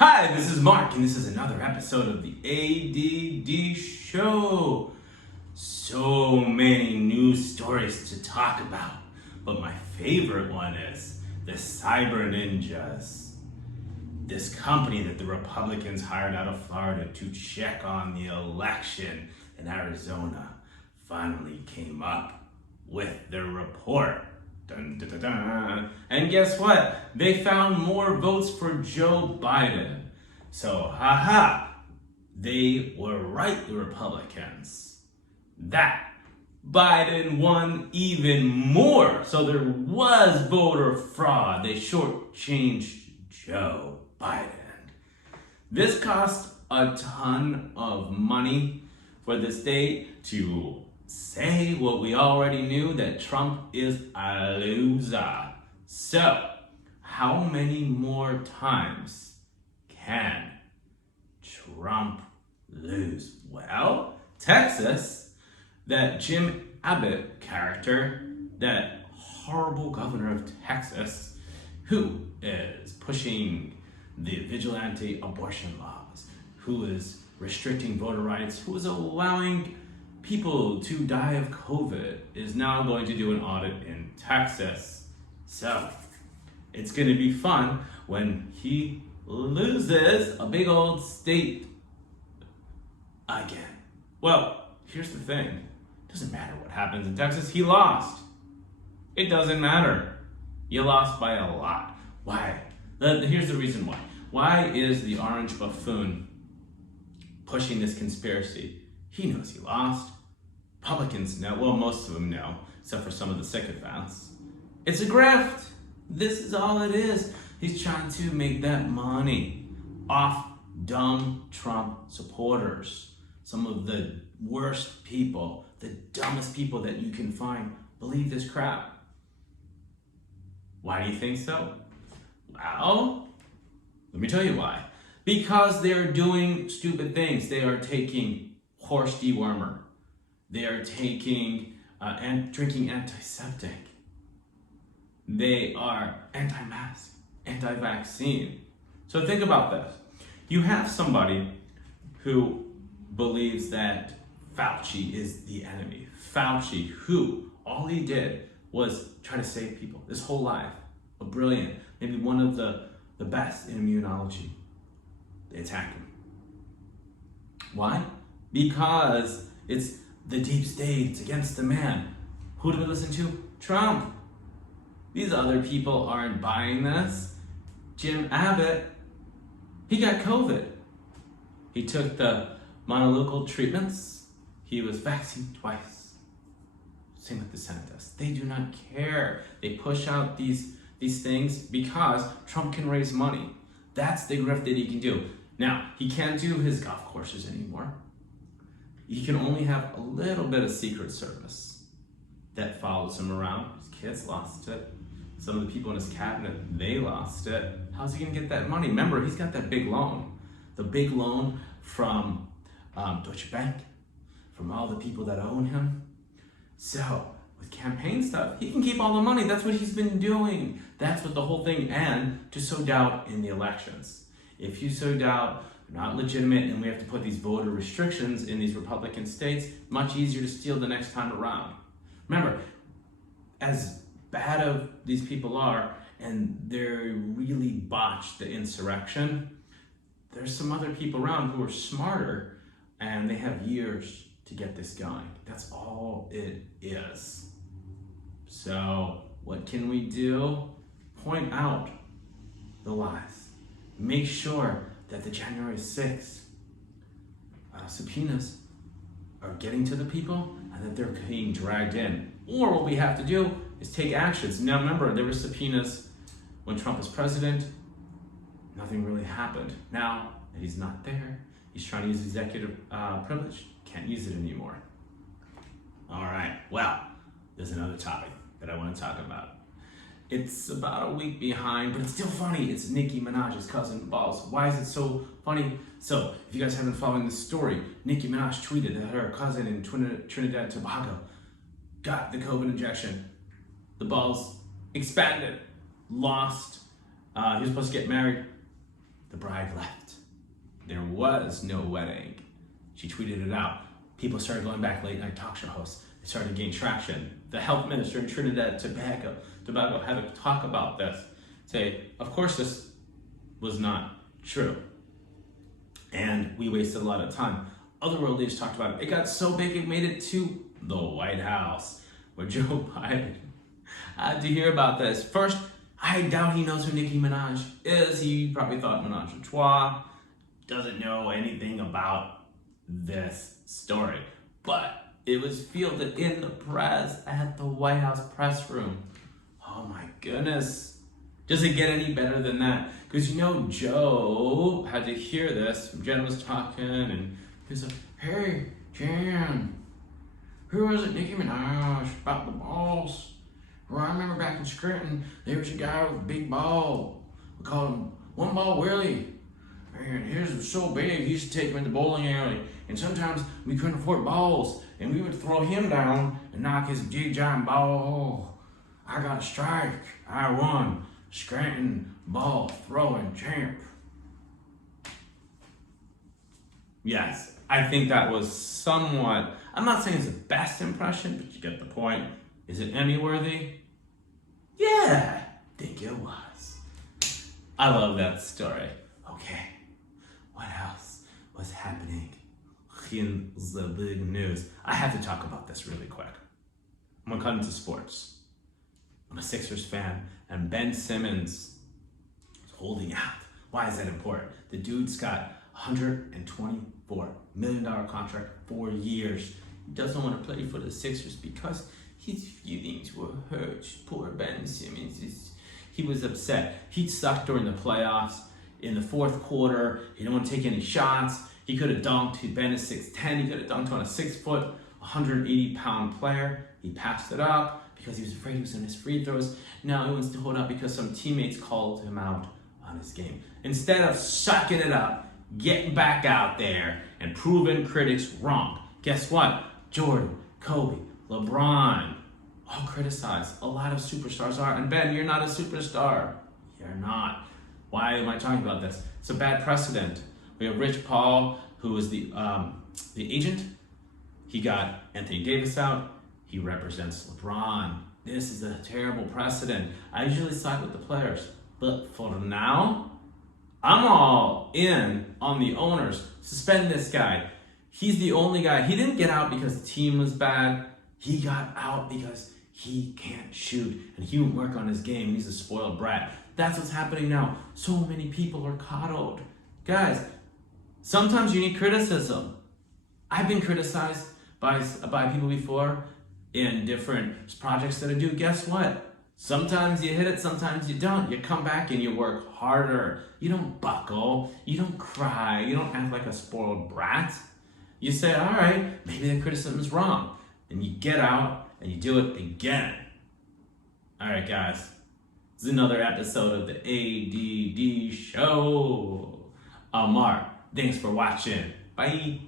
Hi, this is Mark, and this is another episode of the ADD Show. So many news stories to talk about, but my favorite one is the Cyber Ninjas. This company that the Republicans hired out of Florida to check on the election in Arizona finally came up with their report. Dun, dun, dun, dun. And guess what? They found more votes for Joe Biden. So, they were right, the Republicans. That Biden won even more. So there was voter fraud. They shortchanged Joe Biden. This cost a ton of money for the state to say what we already knew, that Trump is a loser. So, how many more times can Trump lose? Well, Texas, that Jim Abbott character, that horrible governor of Texas, who is pushing the vigilante abortion laws, who is restricting voter rights, who is allowing people to die of COVID, is now going to do an audit in Texas. So it's going to be fun when he loses a big old state again. Well, here's the thing. It doesn't matter what happens in Texas. He lost. It doesn't matter. You lost by a lot. Why? Here's the reason why. Why is the orange buffoon pushing this conspiracy? He knows he lost. Republicans know, well, most of them know, except for some of the sycophants. It's a grift. This is all it is. He's trying to make that money off dumb Trump supporters. Some of the worst people, the dumbest people that you can find, believe this crap. Why do you think so? Well, let me tell you why. Because they're doing stupid things. They are taking horse dewormer. They are taking and drinking antiseptic. They are anti-mask, anti-vaccine. So think about this. You have somebody who believes that Fauci is the enemy. Fauci, who all he did was try to save people his whole life. A brilliant, maybe one of the best in immunology. They attack him. Why? Because it's the deep state, it's against the man. Who do we listen to? Trump. These other people aren't buying this. Jim Abbott, he got COVID. He took the monolocal treatments. He was vaccinated twice. Same with the DeSantis. They do not care. They push out these things because Trump can raise money. That's the grift that he can do. Now, he can't do his golf courses anymore. He can only have a little bit of Secret Service that follows him around. His kids lost it. Some of the people in his cabinet, they lost it. How's he gonna get that money? Remember, he's got that big loan. The big loan from Deutsche Bank, from all the people that own him. So, with campaign stuff, he can keep all the money. That's what he's been doing. That's what the whole thing, and to sow doubt in the elections. If you sow doubt, they're not legitimate, and we have to put these voter restrictions in these Republican states, much easier to steal the next time around. Remember, as bad of these people are, and they really botched the insurrection, there's some other people around who are smarter, and they have years to get this going. That's all it is. So, what can we do? Point out the lies. Make sure that the January 6th subpoenas are getting to the people and that they're being dragged in. Or what we have to do is take actions. Now remember, there were subpoenas when Trump was president. Nothing really happened. Now that he's not there, he's trying to use executive privilege. Can't use it anymore. All right, well, there's another topic that I want to talk about. It's about a week behind, but it's still funny. It's Nikki Minaj's cousin, Balls. Why is it so funny? So, if you guys haven't been following this story, Nikki Minaj tweeted that her cousin in Trinidad and Tobago got the COVID injection. The balls expanded, lost. He was supposed to get married. The bride left. There was no wedding. She tweeted it out. People started going back, late night talk show hosts. They started to gain traction. The health minister in Trinidad and Tobago had to talk about this. Say, of course this was not true. And we wasted a lot of time. Other world leaders talked about it. It got so big it made it to the White House, where Joe Biden had to hear about this. First, I doubt he knows who Nikki Minaj is. He probably thought Menage a Trois. Doesn't know anything about this story. But it was fielded in the press at the White House press room. Oh my goodness. Does it get any better than that? Because you know Joe had to hear this. Jen was talking and he was like, hey, Jen, who was it, Nikki Minaj, about the balls? Well, I remember back in Scranton, there was a guy with a big ball. We called him One Ball Willie. And his was so big, he used to take him in the bowling alley. And sometimes we couldn't afford balls, and we would throw him down and knock his big giant ball. Oh, I got a strike. I won. Scranton ball throwing champ. Yes, I think that was somewhat, I'm not saying it's the best impression, but you get the point. Is it Emmy worthy? Yeah, I think it was. I love that story. Okay, what else was happening in the big news? I have to talk about this really quick. I'm gonna cut into sports. I'm a Sixers fan, and Ben Simmons is holding out. Why is that important? The dude's got $124 million contract, 4 years. He doesn't want to play for the Sixers because his feelings were hurt. Poor Ben Simmons. He was upset. He sucked during the playoffs. In the fourth quarter, he didn't want to take any shots. He could have dunked. Ben is 6'10". He could have dunked on a 6', 180-pound player. He passed it up because he was afraid he was in his free throws. Now he wants to hold up because some teammates called him out on his game. Instead of sucking it up, getting back out there and proving critics wrong. Guess what? Jordan, Kobe, LeBron, all criticized. A lot of superstars are. And Ben, you're not a superstar. You're not. Why am I talking about this? It's a bad precedent. We have Rich Paul, who is the agent. He got Anthony Davis out. He represents LeBron. This is a terrible precedent. I usually side with the players. But for now, I'm all in on the owners. Suspend this guy. He's the only guy. He didn't get out because the team was bad. He got out because he can't shoot and he won't work on his game. He's a spoiled brat. That's what's happening now. So many people are coddled. Guys, sometimes you need criticism. I've been criticized by people before in different projects that I do. Guess what? Sometimes you hit it, sometimes you don't. You come back and you work harder. You don't buckle. You don't cry. You don't act like a spoiled brat. You say, all right, maybe the criticism is wrong. And you get out and you do it again. All right, guys. This is another episode of the ADD Show. I'm Mark. Thanks for watching. Bye.